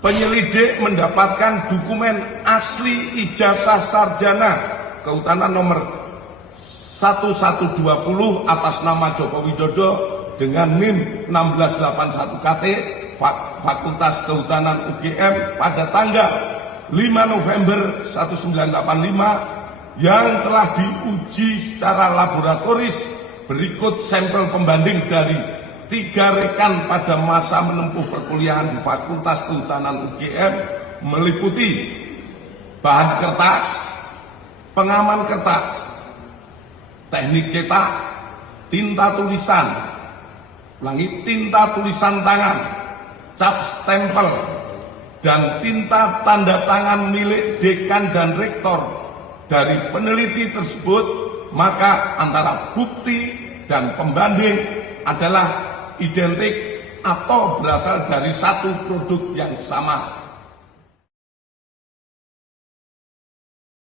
Penyelidik mendapatkan dokumen asli ijazah sarjana kehutanan nomor 1120 atas nama Joko Widodo dengan NIM 1681 KT Fakultas Kehutanan UGM pada tanggal 5 November 1985 yang telah diuji secara laboratoris. Berikut sampel pembanding dari 3 rekan pada masa menempuh perkuliahan di Fakultas Kehutanan UGM meliputi bahan kertas, pengaman kertas, teknik cetak, tinta tulisan, tinta tulisan tangan, cap stempel, dan tinta tanda tangan milik dekan dan rektor. Dari peneliti tersebut, maka antara bukti dan pembanding adalah identik atau berasal dari satu produk yang sama.